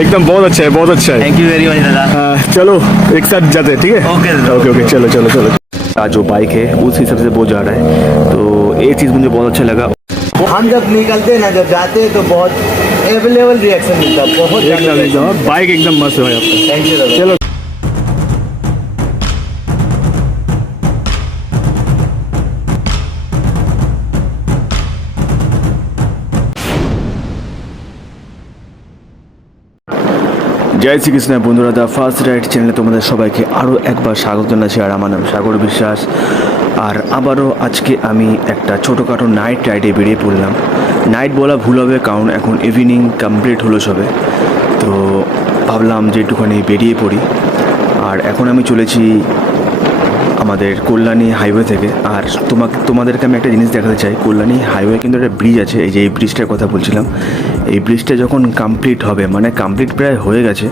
एकदम बहुत अच्छा है, बहुत अच्छा है। थैंक यू वेरी मच दादा। चलो एक साथ जाते हैं, ठीक है? ओके ओके ओके, चलो चलो चलो। जो बाइक है उस हिसाब से वो जा रहा है, तो ये चीज़ मुझे बहुत अच्छा लगा। हम जब निकलते हैं ना, जब जाते हैं तो बहुत अवेलेबल रिएक्शन मिलता है, बहुत एकदम एकदम बाइक एकदम मस्त है भाई आपका। थैंक यू दादा। चलो জয় শ্রীকৃষ্ণ বন্ধুরা, দ্য ফার্স্ট রাইড চ্যানেলে তোমাদের সবাইকে আরও একবার স্বাগত জানাচ্ছি। আর আমার নাম সাগর বিশ্বাস। আর আবারও আজকে আমি একটা ছোটোখাটো নাইট রাইডে বেরিয়ে পড়লাম। নাইট বলা ভুল হবে, কারণ এখন ইভিনিং কমপ্লিট হলো সবে, তো ভাবলাম যে একটুখানি বেরিয়ে পড়ি। আর এখন আমি চলেছি আমাদের কল্যাণী হাইওয়ে থেকে। আর তোমাদেরকে আমি একটা জিনিস দেখাতে চাই। কল্যাণী হাইওয়ে কিন্তু একটা ব্রিজ আছে, এই যে এই ব্রিজটার কথা বলছিলাম। এই ব্রিজটা যখন কমপ্লিট হবে, মানে কমপ্লিট প্রায় হয়ে গেছে,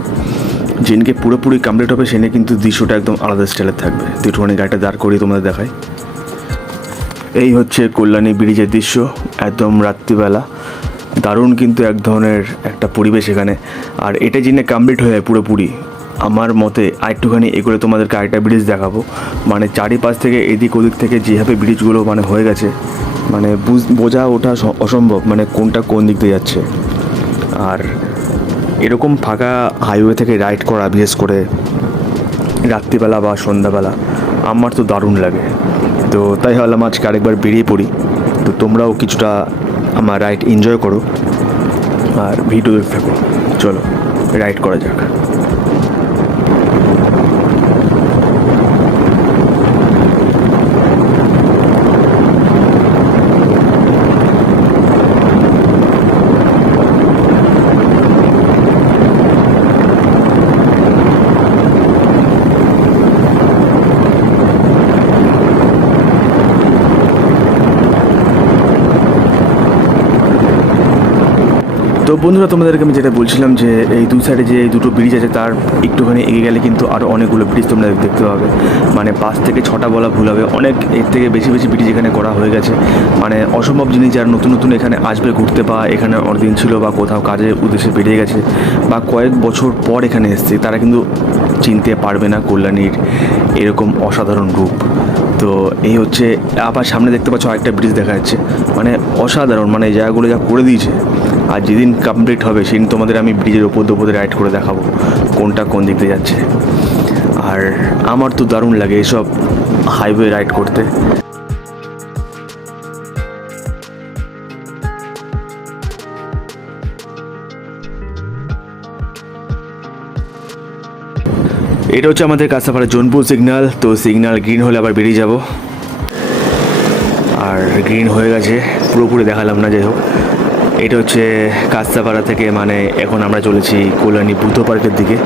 যেদিনকে পুরোপুরি কমপ্লিট হবে সেদিনে কিন্তু দৃশ্যটা একদম আলাদা স্টাইলের থাকবে। তো একটুখানি গাড়িটা দাঁড় করিয়ে তোমাদের দেখাই। এই হচ্ছে কল্যাণী ব্রিজের দৃশ্য, একদম রাত্রিবেলা। দারুণ কিন্তু এক ধরনের একটা পরিবেশ এখানে। আর এটা যিনি কমপ্লিট হয়ে যায় পুরোপুরি, আমার মতে আরেকটুখানি এগুলো তোমাদেরকে আরেকটা ব্রিজ দেখাবো। মানে চারিপাশ থেকে এদিক ওদিক থেকে যেভাবে ব্রিজগুলো মানে হয়ে গেছে, মানে বোঝা ওঠা অসম্ভব, মানে কোনটা কোন দিক দিয়ে যাচ্ছে। আর এরকম ফাঁকা হাইওয়ে থেকে রাইড করা, বিশেষ করে রাত্রিবেলা বা সন্ধ্যাবেলা, আমার তো দারুণ লাগে। তো তাই ভাবলাম আজকে আরেকবার বেরিয়ে পড়ি। তো তোমরাও কিছুটা আমার রাইড এনজয় করো আর ভিডিও দেখতে থাকো। চলো রাইড করা যাক। তো বন্ধুরা, তোমাদেরকে আমি যেটা বলছিলাম যে এই দু সাইডে যে এই দুটো ব্রিজ আছে, তার একটুখানি এগিয়ে গেলে কিন্তু আরও অনেকগুলো ব্রিজ তোমরা দেখতে পাবে। মানে 5 থেকে 6টা বলা ভুল হবে, অনেক এর থেকে বেশি বেশি ব্রিজ এখানে করা হয়ে গেছে। মানে অসম্ভব জিনিস, যারা নতুন নতুন এখানে আসবে ঘুরতে, বা এখানে অনেকদিন ছিল বা কোথাও কাজের উদ্দেশ্যে বেরিয়ে গেছে, বা কয়েক বছর পর এখানে এসছে, তারা কিন্তু চিনতে পারবে না কল্যাণীর এরকম অসাধারণ রূপ। তো এই হচ্ছে, আবার সামনে দেখতে পাচ্ছ আরেকটা ব্রিজ দেখা যাচ্ছে। মানে অসাধারণ, মানে জায়গাগুলো যা করে দিয়েছে। আর যেদিন কমপ্লিট হবে সেদিন তোমাদের আমি ব্রিজের ওপর দোপরে রাইড করে দেখাবো কোনটা কোন দিক দিয়ে যাচ্ছে। আর আমার তো দারুণ লাগে এসব হাইওয়ে রাইড করতে। এটা হচ্ছে আমাদের কাছাপাড়া জোনপুর সিগন্যাল। তো সিগন্যাল গ্রিন হলে আবার বেরিয়ে যাব। আর গ্রিন হয়ে গেছে, পুরোপুরি দেখালাম না, যাই হোক। এটা হচ্ছে কাছাপাড়া থেকে, মানে এখন আমরা চলেছি কল্যাণী বুদ্ধ পার্কের দিকে।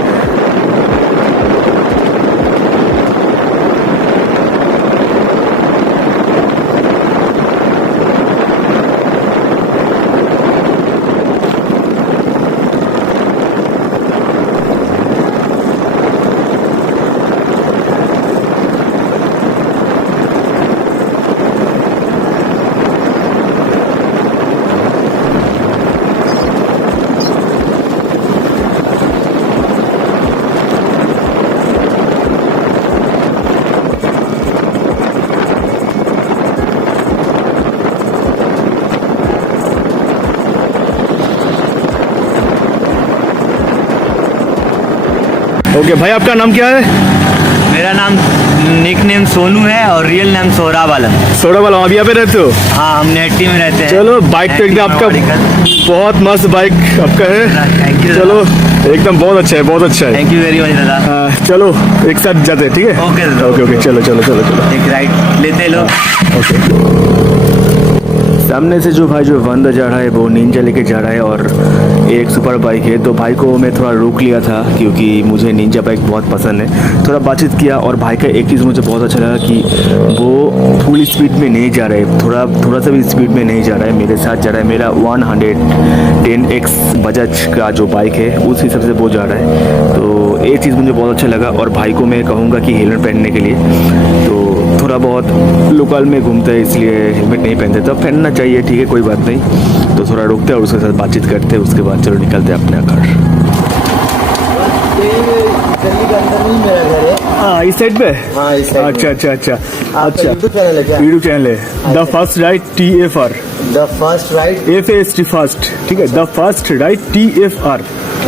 ओके भाई, आपका नाम क्या है? मेरा नाम निक नेम सोनू है और रियल नेम सोहराब आलम। सोडा वाला, आप यहाँ पे रहते हो? हाँ, हम नेटी में रहते हैं। चलो, बाइक तो एकदम आपका बहुत मस्त बाइक आपका है। Thank you. चलो एकदम बहुत अच्छा है, बहुत अच्छा है। थैंक यू वेरी मच दादा। चलो एक साथ जाते हैं, ठीक है? ओके ओके ओके, चलो चलो चलो चलो। एक राइड लेते लो। ओके। सामने से जो भाई जो बंदा जा रहा है वो निंजा लेके जा रहा है, और एक सुपर बाइक है। तो भाई को मैं थोड़ा रोक लिया था क्योंकि मुझे निंजा बाइक बहुत पसंद है। थोड़ा बातचीत किया, और भाई का एक चीज़ मुझे बहुत अच्छा लगा कि वो फुल स्पीड में नहीं जा रहा है, थोड़ा सा भी स्पीड में नहीं जा रहा है, मेरे साथ जा रहा है। मेरा 110X बजाज का जो बाइक है उस हिसाब से वो जा रहा है। तो ये चीज़ मुझे बहुत अच्छा लगा। और भाई को मैं कहूँगा कि हेलमेट पहनने के लिए, तो थोड़ा बहुत लोकल में घूमता है इसलिए हेलमेट नहीं पहनते, तो पहनना चाहिए, ठीक है, कोई बात नहीं। तो थोड़ा रुकते हैं और उसके साथ बातचीत करते हैं, उसके बाद चलो निकलते हैं अपने घर। इस साइड पे हाँ इस side अच्छा में। अच्छा अच्छा आपका अच्छा यूट्यूब चैनल है क्या? यूट्यूब चैनल है the first right TFR the first right. FAST first ठीक है द फर्स्ट राइट TFR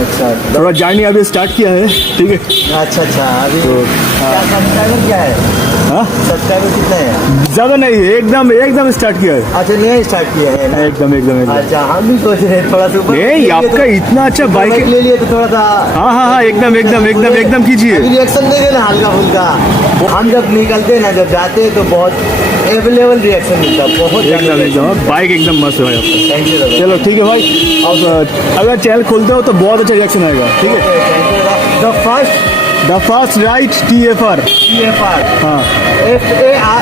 अच्छा थोड़ा जर्नी अभी स्टार्ट किया है ठीक है अच्छा अच्छा अभी तो, क्या सब्सक्राइबर क्या है? हाँ सब्सक्राइबर कितने हैं? ज्यादा नहीं है एकदम एकदम स्टार्ट किया है अच्छा नया स्टार्ट किया है ना? एकदम एकदम एकदम अच्छा हम भी सोच रहे हैं थोड़ा सा ऊपर नहीं आपका इतना अच्छा बाइक बाइक ले लिए तो थोड़ा सा हाँ हाँ हाँ एकदम एकदम एकदम एकदम कीजिए रिएक्शन देंगे ना हल्का फुल्का। हम जब निकलते हैं ना जब जाते हैं तो बहुत अवेलेबल रिएक्शन मिलता है बहुत एकदम एकदम बाइक एकदम मस्त है भाई आपका थैंक यू दादा। चलो ठीक है भाई अब अगर चैनल खोलते हो तो बहुत अच्छा रिएक्शन आएगा ठीक है the first the first right TFR TFR हाँ FAR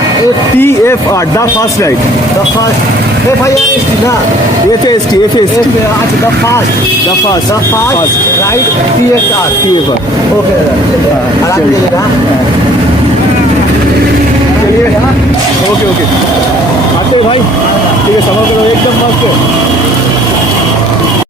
TFR the first right the first FIRST ना FAST अच्छा the fast the first the fast right TFR TFR okay दादा आराम चलिए। से हाँ चलिए ओके ओके आते हो भाई ठीक है सफर करो एकदम मस्त है